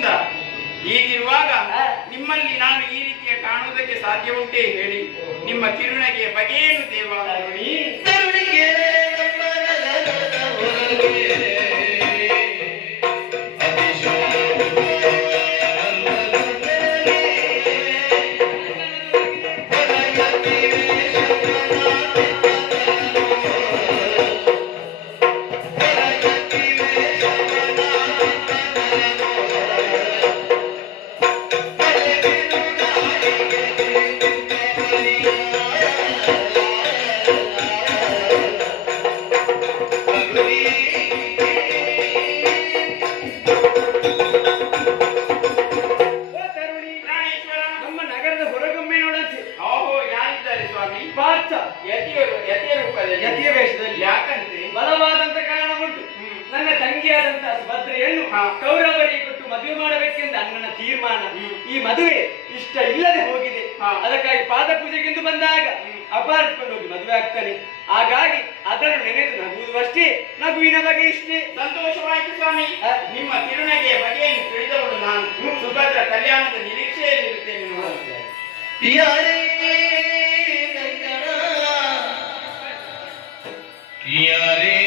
ಅಂತ. ಹೀಗಿರುವಾಗ ನಿಮ್ಮಲ್ಲಿ ನಾನು ಈ ರೀತಿಯ ಕಾಣುವುದಕ್ಕೆ ಸಾಧ್ಯ ಉಂಟೇ ಹೇಳಿ? ನಿಮ್ಮ ಕಿರುನಗೆಯ ಬಗೆಯೇನು ದೇವ? ಯತಿಯ ವೇಷದಲ್ಲಿ. ಯಾಕಂದ್ರೆ ಬಲವಾದಂತ ಕಾರಣ ಉಂಟು. ನನ್ನ ತಂಗಿಯಾದಂತಹ ಸುಭದ್ರೆಯನ್ನು ಕೌರವರಿಗೆ ಕೊಟ್ಟು ಮದುವೆ ಮಾಡಬೇಕೆಂದು ಅಣ್ಣನ ತೀರ್ಮಾನ. ಈ ಮದುವೆ ಇಷ್ಟ ಇಲ್ಲದೆ ಹೋಗಿದೆ. ಅದಕ್ಕಾಗಿ ಪಾದ ಪೂಜೆಗೆಂದು ಬಂದಾಗ ಅಪಾರಿಸಿಕೊಂಡು ಹೋಗಿ ಮದುವೆ ಆಗ್ತಾನೆ. ಹಾಗಾಗಿ ಅದನ್ನು ನೆನೆದು ನಗುವುದಷ್ಟೇ, ನಗುವಿನ ಬಗೆ ಇಷ್ಟೇ. ಸಂತೋಷವಾಯಿತು ಸ್ವಾಮಿ. ನಿಮ್ಮ ಕಿರುನಗೆಯ ಬಗೆಯನ್ನು ತಿಳಿದವಳು ನಾನು. ಸುಭದ್ರ ಕಲ್ಯಾಣದ ನಿರೀಕ್ಷೆಯಲ್ಲಿರುತ್ತೇನೆ. ಯಾರೇ